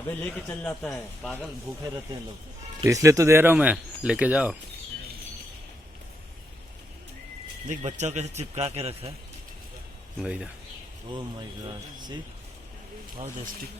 अबे लेके चल जाता है, पागल भूखे रहते हैं लोग। तो इसलिए तो दे रहा हूँ मैं, लेके जाओ। देख बच्चा को कैसे चिपका के रखा है। वही ना। Oh my god, see how the stick.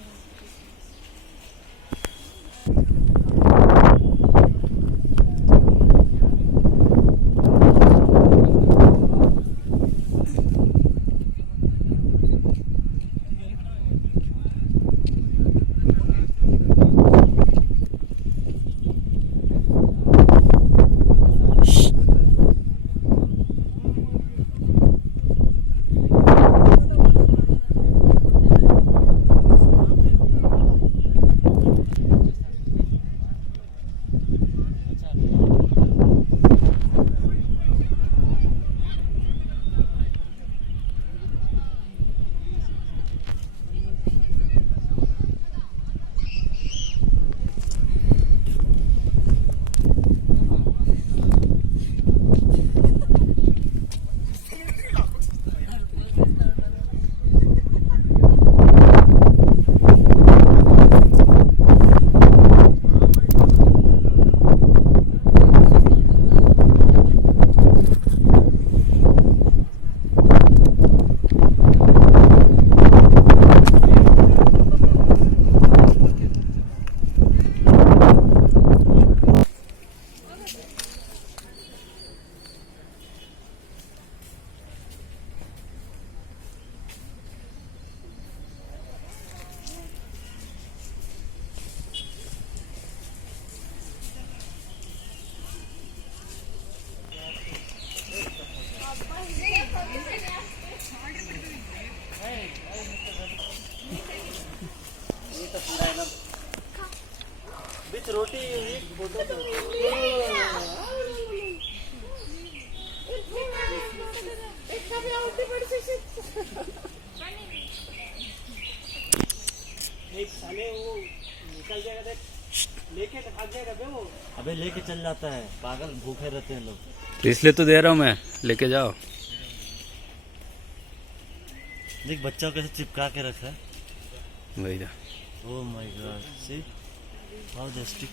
With रोटी निकल जाएगा, लेके भाग जाएगा बे वो। अबे लेके चल जाता है, पागल भूखे रहते हैं लोग। तो इसलिए तो दे रहा हूँ मैं, लेके जाओ। देख बच्चा को कैसे चिपका के रखा है। वही ना। Oh my god, see how the stick.